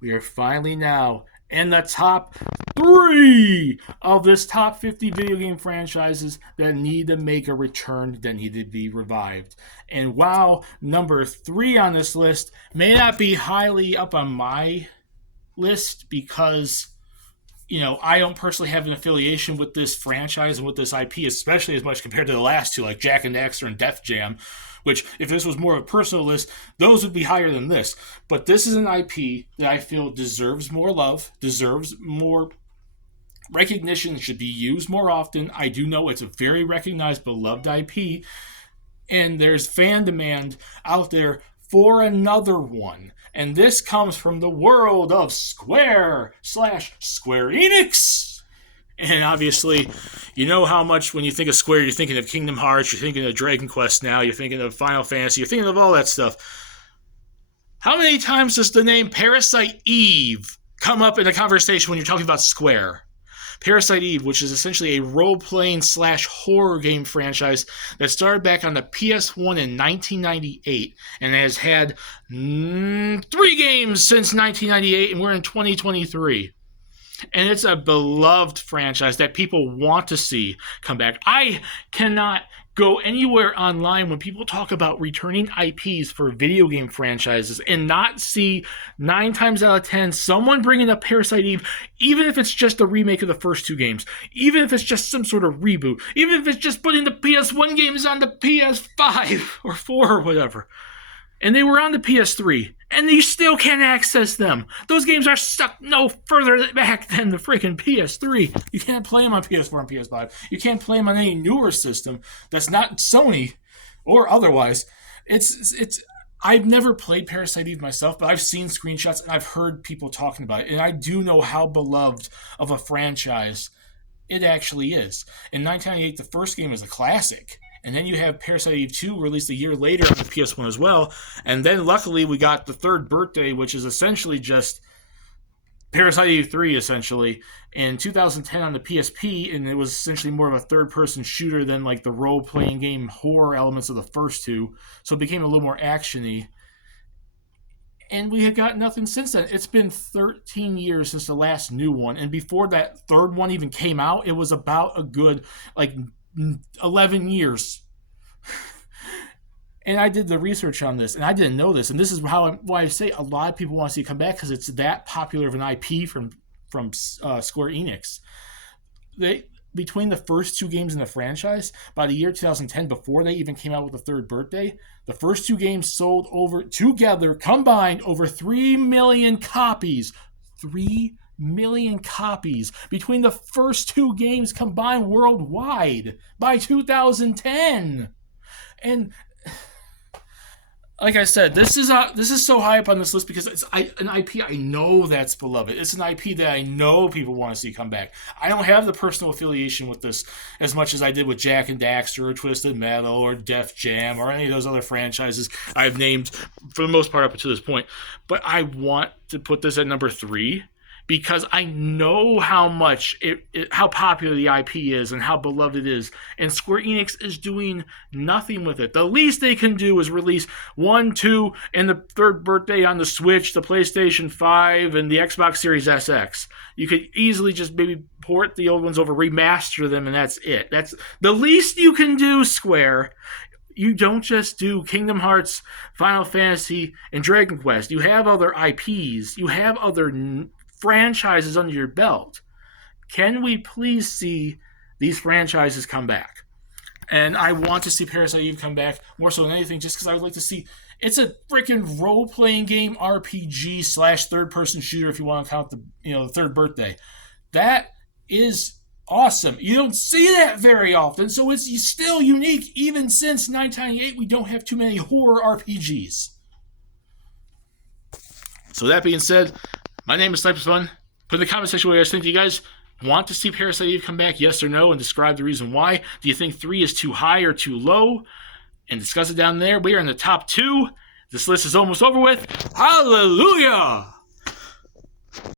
we are finally now in the top 3 of this top 50 video game franchises that need to make a return, that need to be revived. And while number 3 on this list may not be highly up on my list because I don't personally have an affiliation with this franchise and with this IP, especially as much compared to the last two, like Jak and Daxter and Def Jam, which, if this was more of a personal list, those would be higher than this. But this is an IP that I feel deserves more love, deserves more recognition, should be used more often. I do know it's a very recognized, beloved IP, and there's fan demand out there for another one. And this comes from the world of Square / Square Enix. And obviously, you know how much when you think of Square, you're thinking of Kingdom Hearts, you're thinking of Dragon Quest now, you're thinking of Final Fantasy, you're thinking of all that stuff. How many times does the name Parasite Eve come up in a conversation when you're talking about Square? Parasite Eve, which is essentially a role-playing / horror game franchise that started back on the PS1 in 1998 and has had 3 games since 1998, and we're in 2023. And it's a beloved franchise that people want to see come back. I cannot go anywhere online when people talk about returning IPs for video game franchises and not see 9 times out of 10 someone bringing up Parasite Eve, even if it's just a remake of the first 2 games, even if it's just some sort of reboot, even if it's just putting the PS1 games on the PS5 or 4 or whatever. And they were on the PS3, and you still can't access them. Those games are stuck no further back than the freaking PS3. You can't play them on PS4 and PS5. You can't play them on any newer system that's not Sony or otherwise. It's. I've never played Parasite Eve myself, but I've seen screenshots and I've heard people talking about it, and I do know how beloved of a franchise it actually is. In 1998, the first game was a classic. And then you have Parasite Eve 2 released a year later on the PS1 as well. And then luckily we got the Third Birthday, which is essentially just Parasite Eve 3, essentially, in 2010 on the PSP. And it was essentially more of a third-person shooter than like the role-playing game horror elements of the first 2. So it became a little more action-y. And we had got nothing since then. It's been 13 years since the last new one. And before that third one even came out, it was about a good, 11 years. And I did the research on this, and I didn't know this. And this is why I say a lot of people want to see it come back, because it's that popular of an IP from Square Enix. Between the first 2 games in the franchise, by the year 2010, before they even came out with the Third Birthday, the first 2 games sold combined over 3 million copies. 3 million copies between the first 2 games combined worldwide by 2010. And like I said, this is so high up on this list because it's an IP I know that's beloved. It's an IP that I know people want to see come back. I don't have the personal affiliation with this as much as I did with Jak and Daxter or Twisted Metal or Def Jam or any of those other franchises I've named for the most part up to this point. But I want to put this at number 3 because I know how much how popular the IP is and how beloved it is. And Square Enix is doing nothing with it. The least they can do is release 1, 2, and the Third Birthday on the Switch, the PlayStation 5, and the Xbox Series SX. You could easily just maybe port the old ones over, remaster them, and that's it. That's the least you can do, Square. You don't just do Kingdom Hearts, Final Fantasy, and Dragon Quest. You have other IPs. You have other franchises under your belt. Can we please see these franchises come back? And I want to see Parasite Eve come back more so than anything, just because I would like to see. It's a freaking role-playing game RPG / third-person shooter, if you want to count the Third Birthday. That is awesome. You don't see that very often, so it's still unique. Even since 1998, we don't have too many horror RPGs. So that being said, my name is Snipers Fun. Put in the comment section what you guys think. Do you guys want to see Parasite Eve come back? Yes or no? And describe the reason why. Do you think 3 is too high or too low? And discuss it down there. We are in the top 2. This list is almost over with. Hallelujah!